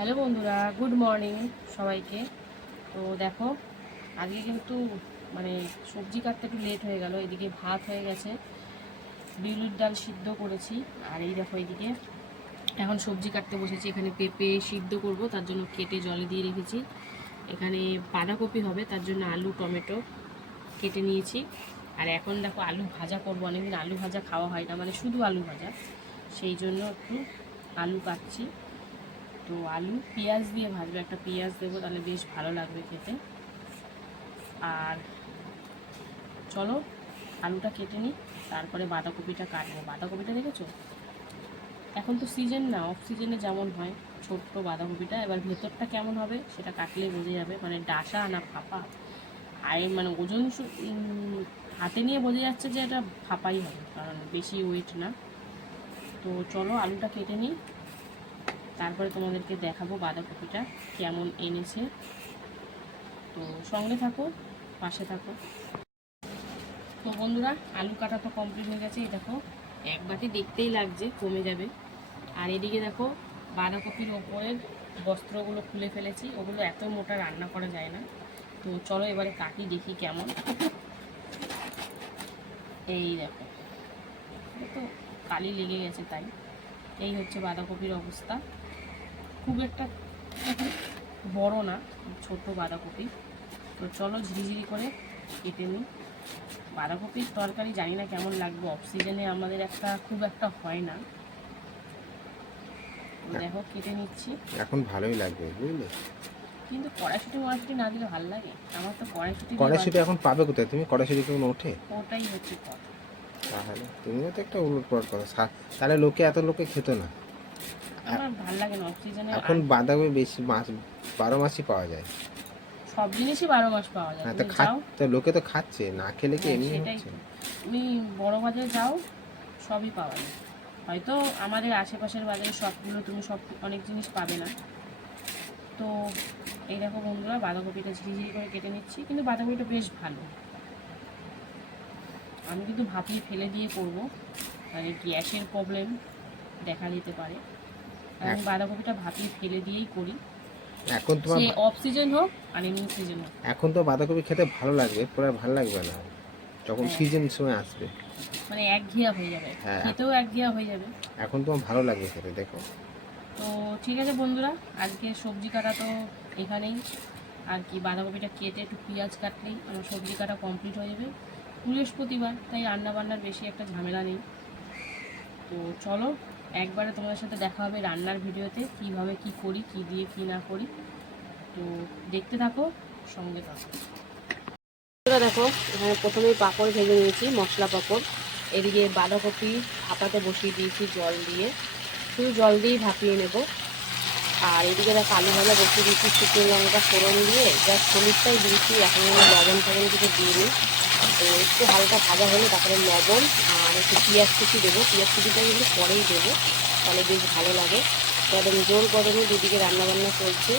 Hello বন্ধুরা good morning সবাইকে। তো দেখো, আজকে কিন্তু মানে সবজি কাটতে একটু লেট হয়ে গেল, এদিকে ভাত হয়ে গেছে। বিউলির ডাল সিদ্ধ করেছি, আর এই দেখো এইদিকে এখন সবজি কাটতে বসেছি। এখানে পেঁপে সিদ্ধ করব, তার জন্য কেটে জলে দিয়ে রেখেছি। এখানে বাঁধাকপি হবে, তার জন্য আলু, টমেটো কেটে নিয়েছি। আর এখন দেখো আলু ভাজা করব, অনেকদিন আলু ভাজা খাওয়া হয় না মানে শুধু আলু ভাজা। সেই জন্য একটু আলু কাটছি। তো আলু, পেঁয়াজ দিয়ে ভাজবো, একটা পেঁয়াজ দেবো, তাহলে বেশ ভালো লাগবে খেতে। আর চলো আলুটা কেটে নিই, তারপরে বাঁধাকপিটা কাটবো। বাঁধাকপিটা দেখেছ? এখন তো সিজন না অফ সিজনে যেমন হয়, ছোট্ট বাঁধাকপিটা, এবার ভেতরটা কেমন হবে সেটা কাটলে বোঝা যাবে। মানে ডাসা না ফাঁপা? আর মানে ওজন হাতে নিয়ে বোঝা যাচ্ছে যে এটা ফাঁপাই হবে, কারণ বেশি ওয়েট না। তো চলো আলুটা কেটে নিই। তারপরে তোমাদেরকে দেখাবো বাঁধাকপিটা কেমন এনেছে। তো সঙ্গে থাকো, পাশে থাকো। তো বন্ধুরা, আলু কাটা তো কমপ্লিট হয়ে গেছে। এই দেখো, এক বাটি দেখতেই লাগছে, কমে যাবে। আর এদিকে দেখো, বাঁধাকপির ওপরের বস্ত্রগুলো খুলে ফেলেছি। ওগুলো এত মোটা রান্না করা যায় না। তো চলো এবারে কাটি দেখি কেমন। এই দেখো তো কালি লেগে গেছে তাই। এই হচ্ছে বাঁধাকপির অবস্থা। খুব একটা বড় না ছোট বাঁধাকপি। তো চলো ঝিরিঝিরি করে কেটে নিই। বাঁধাকপির তরকারি জানি না কেমন লাগবে অক্সিজেনে আমাদের একটা খুব একটা হয় না। দেখো কেটে নিচ্ছি। এখন ভালোই লাগবে বুঝলে? কিন্তু কড়াইশুটি মড়াশুটি না দিলে ভালো লাগে। আমার তো কড়াইশুটি দিয়ে কড়াইশুটি এখন পাবে কোথায়? তুমি কড়াইশুটি কোনো ওঠে? ওটাই হচ্ছে তাহলে তুমিও তো একটা উলট পালট কথা তাহলে লোকে এত লোকে খেত না। আমার ভালো লাগে না অক্সিজেনে এখন বাঁধাকপি বেশি মাছ বারো মাসই পাওয়া যায়। সব জিনিসই বারো মাস পাওয়া যায় হ্যাঁ তো খা তো লোকে তো খাচ্ছে না খেলে কি হ্যাঁ, এমনি হচ্ছে? তুমি বড় বাজারে যাও সবই পাওয়া যায়। হয়তো আমাদের আশেপাশের বাজারে সবগুলো তুমি সব অনেক জিনিস পাবে না। তো এই দেখো বন্ধুরা বাঁধাকপিটা ঝিরিঝিরি করে কেটে নিচ্ছি কিন্তু বাঁধাকপিটা বেশ ভালো। আমি কিন্তু ভাপিয়ে ফেলে দিয়ে করব মানে গ্যাসের প্রবলেম দেখা দিতে পারে। হ্যাঁ। বাঁধাকপিটা ভাপিয়ে ফেলে দিয়েই করি। এখন তোমার সে অফ সিজন হোক আর এমনি সিজন হোক। এখন তো বাঁধাকপি খেতে ভালো লাগবে পরে ভালো লাগবে না। যখন হ্যাঁ। সিজন সময় আসবে। মানে একঘেয়া হয়ে যাবে। হ্যাঁ। খেতেও একঘেয়া হয়ে যাবে। এখন তোমার ভালো লাগবে খেতে দেখো। তো ঠিক আছে বন্ধুরা আজকে সবজি কাটা তো এখানেই। আর কি বাঁধাকপিটা কেটে একটু পেঁয়াজ কাটলেই আমার সবজি কাটা কমপ্লিট হয়ে যাবে। বৃহস্পতিবার তাই রান্না বান্নার বেশি একটা ঝামেলা নেই। তো চলো একবারে তোমাদের সাথে দেখা হবে রান্নার ভিডিওতে, কীভাবে কি করি, কি দিয়ে কি না করি। তো দেখতে থাকো, সঙ্গে থাকো। দেখো, এখানে প্রথমেই পাঁপড় ভেজে নিয়েছি, মশলা পাঁপড়। এদিকে বাঁধাকপি ভাপাতে বসিয়ে দিয়েছি জল দিয়ে। শুধু জল দিয়েই ভাপিয়ে নেব। আর এদিকে দেখো, আলু ভাজা বসিয়ে দিয়েছি, শুকনো লঙ্কা ফোড়ন দিয়ে। জাস্ট হলুদটাই দিয়েছি, এখন লবণ ফবন কিছু দিইনি। তো একটু হালকা ভাজা হলে তারপরে লবণ আর একটু পেঁয়াজ কুচি দেবো। পেঁয়াজ কুচিটা কিন্তু পরেই দেবো, তাহলে বেশ ভালো লাগে। তো একদম জোর গরমে দুদিকে রান্নাবান্না চলছে।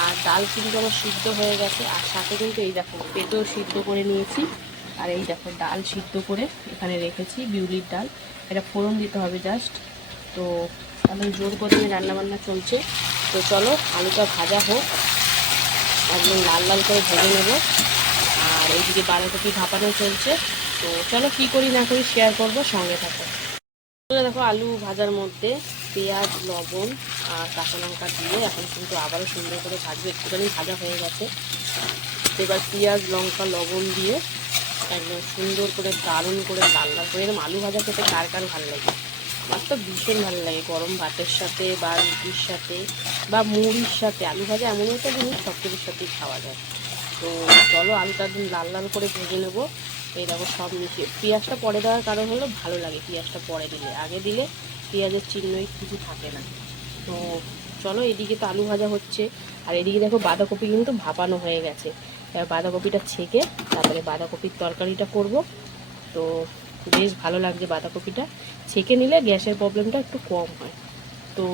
আর ডাল কিন্তু আমার সিদ্ধ হয়ে গেছে, আর সাথে কিন্তু এই দেখো পেঁপেও সিদ্ধ করে নিয়েছি। আর এই দেখো ডাল সিদ্ধ করে এখানে রেখেছি, বিউলির ডাল। এটা ফোড়ন দিতে হবে জাস্ট। তো এখন জোর গরমে রান্নাবান্না চলছে। তো চলো আলুটা ভাজা হোক, একদম লাল লাল করে ভেজে নেব। আর এইদিকে বাঁধাকপি ভাপানো চলছে। তো চলো কী করি না করি শেয়ার করব, সঙ্গে থাকো। দেখো আলু ভাজার মধ্যে পেঁয়াজ, লবণ আর কাঁচা লঙ্কা দিয়ে এখন কিন্তু আবারও সুন্দর করে ভাজবো। একটুখানি ভাজা হয়ে গেছে। এবার পেঁয়াজ, লঙ্কা, লবণ দিয়ে একদম সুন্দর করে দারুণ করে লাল লাল করে এরকম আলু ভাজা খেতে কার কার ভালো লাগে? আমার তো ভীষণ ভালো লাগে গরম ভাতের সাথে বা রুটির সাথে বা মুড়ির সাথে। আলু ভাজা এমন একটা জিনিস সব সাথেই খাওয়া যায়। তো চলো আলুটা একদম লাল লাল করে ভেজে নেব। এই দেখো সব মিশিয়ে। পেঁয়াজটা পরে দেওয়ার কারণ হলো ভালো লাগে পেঁয়াজটা পরে দিলে। আগে দিলে পেঁয়াজের চিহ্নই কিছু থাকে না। তো চলো এদিকে তো আলু ভাজা হচ্ছে। আর এদিকে দেখো বাঁধাকপি কিন্তু ভাপানো হয়ে গেছে। এবার বাঁধাকপিটা ছেঁকে তারপরে বাঁধাকপির তরকারিটা করব। তো বেশ ভালো লাগছে বাঁধাকপিটা। ছেঁকে নিলে গ্যাসের প্রবলেমটা একটু কম হয়। তো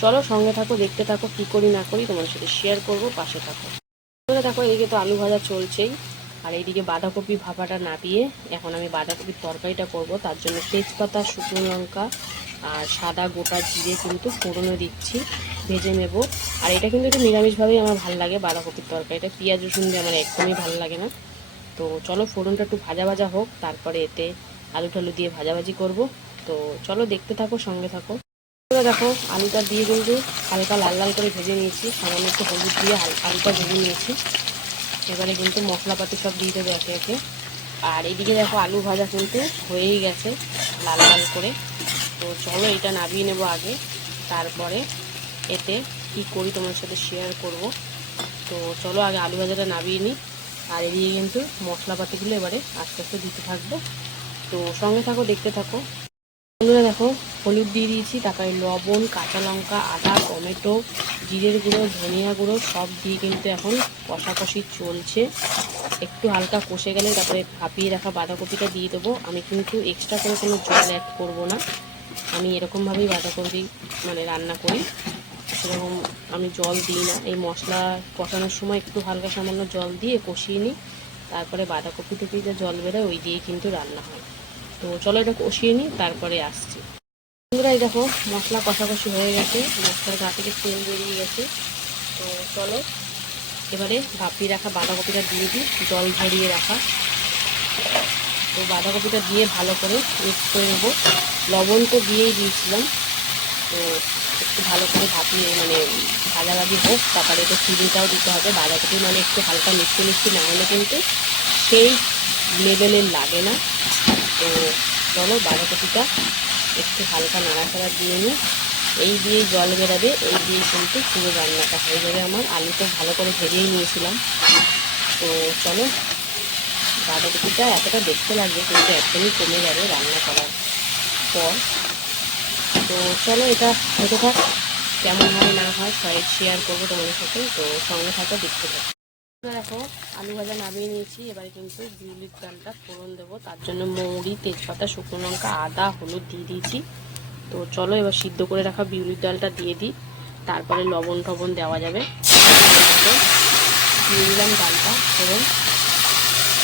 চলো সঙ্গে থাকো, দেখতে থাকো, কী করি না করি তোমার সাথে শেয়ার করব, পাশে থাকো। তাহলে দেখো, এদিকে তো আলু ভাজা চলছেই। আর এইদিকে বাঁধাকপি ভাপাটা না দিয়ে এখন আমি বাঁধাকপির তরকারিটা করব। তার জন্য তেজপাতা, শুকনো লঙ্কা আর সাদা গোটা জিরে কিন্তু ফোড়নে দিচ্ছি, ভেজে নেব। আর এটা কিন্তু একটু নিরামিষভাবেই আমার ভালো লাগে বাঁধাকপির তরকারিটা। পেঁয়াজ, রসুন দিয়ে আমার একদমই ভালো লাগে না। তো চলো, ফোড়নটা একটু ভাজা ভাজা হোক, তারপরে এতে আলু টালু দিয়ে ভাজাভাজি করব। তো চলো, দেখতে থাকো, সঙ্গে থাকো। দেখো, আলুটা দিয়ে কিন্তু হালকা লাল লাল করে ভেজে নিয়েছি। সামান্য একটু হলুদ দিয়ে আলুটা ভেজে নিয়েছি। এবারে কিন্তু মশলাপাতি সব দিয়ে দেবো একে একে। আর এদিকে দেখো, আলু ভাজা কিন্তু হয়েই গেছে লাল লাল করে। তো চলো এটা নামিয়ে নেব আগে। তারপরে এতে কি করি তোমার সাথে শেয়ার করব। তো চলো আগে আলু ভাজাটা নামিয়ে নিই। আর এদিকে কিন্তু মশলাপাতিগুলো এবারে আস্তে আস্তে দিতে থাকব। তো সঙ্গে থাকো, দেখতে থাকো। বন্ধুরা দেখো, হলুদ দিয়ে দিয়েছি, তারপরে লবণ, কাঁচা লঙ্কা, আদা, টমেটো, জিরের গুঁড়ো, ধনিয়া গুঁড়ো, সব দিয়ে কিন্তু এখন কষাকষি চলছে। একটু হালকা কষে গেলে তারপরে ভাপিয়ে রাখা বাঁধাকপিটা দিয়ে দেবো। আমি কিন্তু এক্সট্রা করে কোনো জল অ্যাড করব না। আমি এরকমভাবেই বাঁধাকপি মানে রান্না করি। সেরকম আমি জল দিই না। এই মশলা কষানোর সময় একটু হালকা সামান্য জল দিয়ে কষিয়ে নিই। তারপরে বাঁধাকপি থেকে যে জল বেরোয়, ওই দিয়ে কিন্তু রান্না হয়। তো চলো এটা কষিয়ে নিই, তারপরে আসছি। বন্ধুরা, এই দেখো মশলা কষাকষি হয়ে গেছে, মশলার গা থেকে তেল বেরিয়ে গেছে। তো চলো, এবারে ভাপিয়ে রাখা বাঁধাকপিটা দিয়ে দিই, জল ঝরিয়ে রাখা। তো বাঁধাকপিটা দিয়ে ভালো করে মিক্স করে নেব। লবণ তো দিয়েই দিয়েছিলাম। তো একটু ভালো করে ভাপিয়ে মানে ভাজাভাজি হোক, তারপরে একটু চিনিটাও দিতে হবে। বাঁধাকপি মানে একটু হালকা মিষ্টি মিষ্টি না হলে কিন্তু সেই লেভেলের লাগে না। তো চলো বাঁধাকপিটা একটু হালকা নাড়াচাড়া দিয়ে নিই। এই দিয়ে জল বেরাবে, এই দিয়ে কিন্তু পুরো রান্নাটা হয়ে যাবে আমার। আলু তো ভালো করে ভেজেই নিয়েছিলাম। তো চলো বাঁধাকপিটা এতটা দেখতে লাগবে কিন্তু একদমই কমে যাবে রান্না করার পর। তো চলো এটা হতে থাক। কেমন হয় না হয় সবাই শেয়ার করব তোমাদের সাথে। তো সঙ্গে থাকো, দেখতে থাকো। দেখো, আলু ভাজা নামিয়ে নিয়েছি। এবারে কিন্তু বিউলির ডালটা ফোড়ন দেবো। তার জন্য মৌরি, তেজপাতা, শুকনো লঙ্কা, আদা, হলুদ দিয়ে দিয়েছি। তো চলো এবার সিদ্ধ করে রাখা বিউলির ডালটা দিয়ে দিই। তারপরে লবণ টবণ দেওয়া যাবে। দিয়ে দিলাম ডালটা ফোড়ন।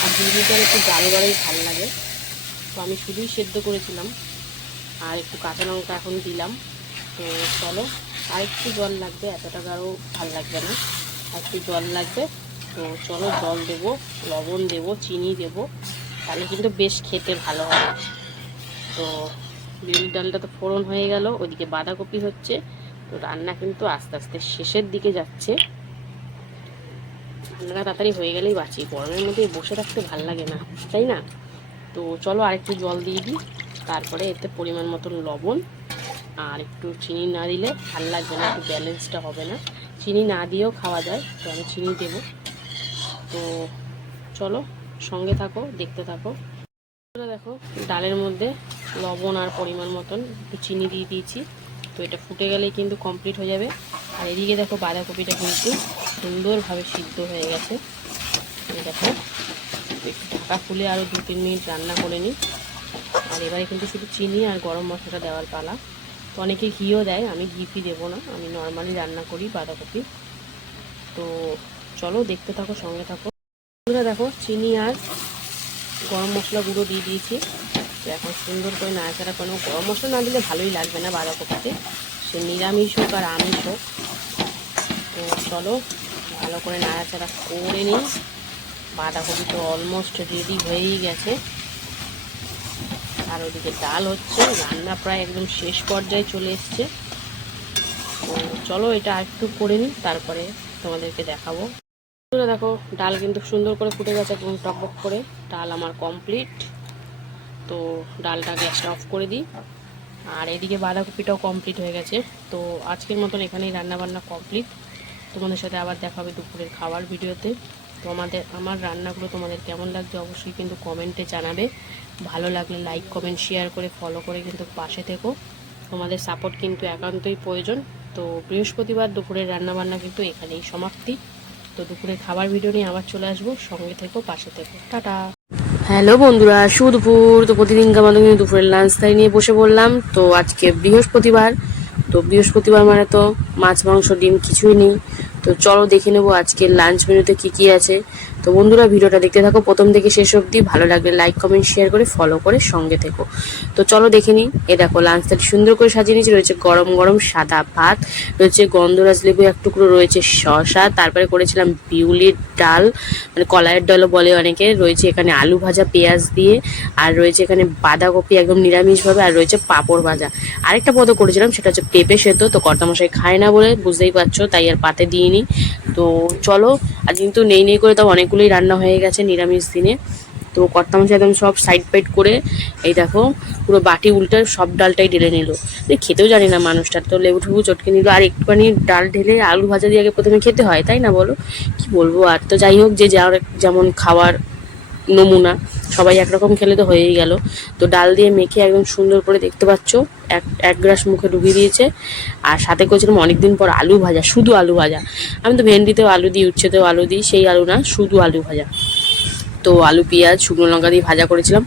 আর বিউলির ডাল একটু গাঢ় গাঢ়ই ভালো লাগে। তো আমি শুধুই সেদ্ধ করেছিলাম। আর একটু কাঁচা লঙ্কা এখন দিলাম। তো চলো, আর একটু জল লাগবে, এতটা গাঢ় ভালো লাগবে না। একটু জল লাগবে। তো চলো জল দেবো, লবণ দেবো, চিনি দেবো। তাহলে কিন্তু বেশ খেতে ভালো হবে। তো বিউলির ডালটা তো ফোড়ন হয়ে গেল ওইদিকে বাঁধাকপি হচ্ছে। তো রান্না কিন্তু আস্তে আস্তে শেষের দিকে যাচ্ছে। রান্নাটা তাড়াতাড়ি হয়ে গেলেই বাঁচি, গরমের মধ্যে বসে থাকতে ভালো লাগে না, তাই না? তো চলো আরেকটু জল দিয়ে দিই, তারপরে এতে পরিমাণ মতন লবণ আর একটু চিনি না দিলে ভালো লাগবে না, একটু ব্যালেন্সটা হবে না। চিনি না দিয়েও খাওয়া যায়, তো আমি চিনি দেবো। তো চলো, সঙ্গে থাকো, দেখতে থাকো। দেখো, ডালের মধ্যে লবণ আর পরিমাণ মতন একটু চিনি দিয়ে দিয়েছি। তো এটা ফুটে গেলেই কিন্তু কমপ্লিট হয়ে যাবে। আর এদিকে দেখো, বাঁধাকপিটা কিন্তু সুন্দরভাবে সিদ্ধ হয়ে গেছে। দেখো, একটু ঢাকা খুলে আরও দু তিন মিনিট রান্না করে নিই। আর এবারে কিন্তু শুধু চিনি আর গরম মশলাটা দেওয়ার পালা। তো অনেকে ঘিও দেয়, আমি ঘি ফি দেবো না। আমি নর্মালি রান্না করি বাঁধাকপি। তো চলো দেখতে থাকো, সঙ্গে থাকো। বন্ধুরা দেখো, চিনি আর গরম মশলা গুঁড়ো দিয়ে দিয়েছি। তো এখন সুন্দর করে নাড়াচাড়া করে। গরম মশলা না দিলে ভালোই লাগবে না বাঁধাকপিতে। সে নিরামিষ হোক আর আমিষ হোক। তো চলো, ভালো করে নাড়াচাড়া করে নিই। বাঁধাকপি তো অলমোস্ট রেডি হয়েই গেছে। আর ওদিকে ডাল হচ্ছে, রান্না প্রায় একদম শেষ পর্যায়ে চলে এসছে। তো চলো এটা আরেকটু করে নিই, তারপরে তোমাদেরকে দেখাবো। বন্ধুরা দেখো, ডাল কিন্তু সুন্দর করে ফুটে গেছে একদম টকবক করে। ডাল আমার কমপ্লিট তো ডালটা গ্যাসটা অফ করে দিই। আর এদিকে বাঁধাকপিটাও কমপ্লিট হয়ে গেছে। তো আজকের মতন এখানেই রান্নাবান্না কমপ্লিট তোমাদের সাথে আবার দেখা হবে দুপুরের খাবার ভিডিওতে। তো আমাদের, আমার রান্নাগুলো তোমাদের কেমন লাগছে অবশ্যই কিন্তু কমেন্টে জানাবে। ভালো লাগলে লাইক কমেন্ট শেয়ার করে ফলো করে কিন্তু পাশে থেকো। তোমাদের সাপোর্ট কিন্তু একান্তই প্রয়োজন। তো বৃহস্পতিবার দুপুরের রান্নাবান্না কিন্তু এখানেই সমাপ্তি। তো দুপুরে খাবার ভিডিও নিয়ে আবার চলে আসব। সঙ্গে থেকো, পাশে থেকো। টাটা। হ্যালো বন্ধুরা শুভ দুপুর তো প্রতিদিন আমাদের দুপুরের লাঞ্চ তাই নিয়ে বসে বললাম তো আজকে বৃহস্পতিবার। তো বৃহস্পতিবার মানে তো মাছ, মাংস, ডিম কিছুই নেই। তো চলো দেখে নেব আজকে লাঞ্চ মেনুতে কী কী আছে। তো বন্ধুরা, ভিডিওটা দেখতে থাকো। প্রথম থেকে শেষ অবধি ভালো লাগলে লাইক কমেন্ট শেয়ার করে ফলো করে সঙ্গে থেকো। তো চলো দেখে নিই। এ দেখো লাঞ্চ থালি সুন্দর করে সাজিয়ে নিয়েছি। রয়েছে গরম গরম সাদা ভাত, রয়েছে গন্ধরাজ লেবু, এক টুকরো রয়েছে শসা, তারপরে করেছিলাম বিউলির ডাল মানে কলাইয়ের ডালও বলে অনেকে। রয়েছে এখানে আলু ভাজা, পেঁয়াজ দিয়ে, আর রয়েছে এখানে বাঁধাকপি একদম নিরামিষভাবে, আর রয়েছে পাঁপড় ভাজা। আরেকটা পদ করেছিলাম, সেটা হচ্ছে পেঁপে সেতো তো কর্তামশাই খায় না বলে, বুঝতেই পারছ, তাই আর পাতে দিইনি। তো চলো, আর কিন্তু নেই নেই করে তাও অনেকগুলোই রান্না হয়ে গেছে নিরামিষ দিনে। তো কর্তা কর্তামশাই একদম সব সাইড পাইড করে, এই দেখো, পুরো বাটি উল্টে সব ডালটাই ঢেলে নিল। খেতেও জানি না মানুষটা, তো লেবু ঠেবু চটকে নিল। আর একটুখানি ডাল ঢেলে আলু ভাজা দিয়ে আগে প্রথমে খেতে হয়, তাই না বলো? কি বলব, আর তো যাই হোক, যে যার যেমন খাওয়ার নমুনা। সবাই একরকম খেলে তো হয়েই গেল। তো ডাল দিয়ে মেখে একদম সুন্দর করে দেখতে পাচ্ছ, এক এক গ্রাস মুখে ডুবিয়ে দিয়েছে। আর সাথে করেছিলাম অনেকদিন পর আলু ভাজা, শুধু আলু ভাজা। আমি তো ভেন্ডিতেও আলু দিই উচ্ছেতেও আলু দিই, সেই আলু না, শুধু আলু ভাজা। তো আলু, পেঁয়াজ, শুকনো লঙ্কা দিয়ে ভাজা করেছিলাম।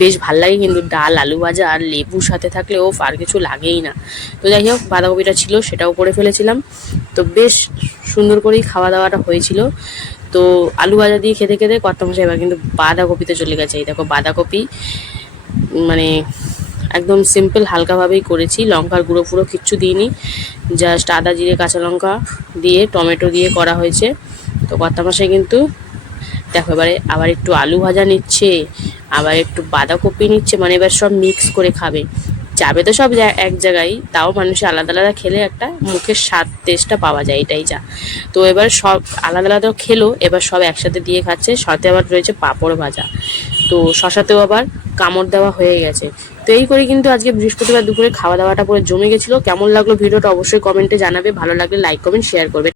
বেশ ভালো লাগে কিন্তু ডাল, আলু ভাজা আর লেবুর সাথে থাকলে ও আর কিছু লাগেই না। তো যাই হোক, বাঁধাকপিটা ছিল, সেটাও করে ফেলেছিলাম। তো বেশ সুন্দর করেই খাওয়া দাওয়াটা হয়েছিল। তো আলু ভাজা দিয়ে খেতে খেতে কর্তামশাই এবার কিন্তু বাঁধাকপিতে চলে গেছে। এই দেখো, বাঁধাকপি মানে একদম সিম্পল হালকাভাবেই করেছি। লঙ্কার গুঁড়ো ফুড়ো কিচ্ছু দিইনি। জাস্ট আদা, জিরে, কাঁচা লঙ্কা দিয়ে টমেটো দিয়ে করা হয়েছে। তো কর্তামশাই কিন্তু দেখো, এবারে আবার একটু আলু ভাজা নিচ্ছে, আবার একটু বাঁধাকপি নিচ্ছে মানে এবার সব মিক্স করে খাবে। যাবে তো সব এক জায়গায়, তাও মানুষের আলাদা আলাদা খেলে একটা মুখের স্বাদ টেস্টটা পাওয়া যায়, এটাই যা। তো এবার সব আলাদা আলাদা খেলো, এবার সব একসাথে দিয়ে খাচ্ছে, সাথে আবার রয়েছে পাঁপড় ভাজা। তো শশাতেও আবার কামড় দেওয়া হয়ে গেছে। তো এই করে কিন্তু আজকে বৃহস্পতিবার দুপুরে খাওয়া দাওয়াটা পুরো জমে গেছিল। কেমন লাগল ভিডিওটা অবশ্যই কমেন্টে জানাবে, ভালো লাগলে লাইক কমেন্ট শেয়ার করবে।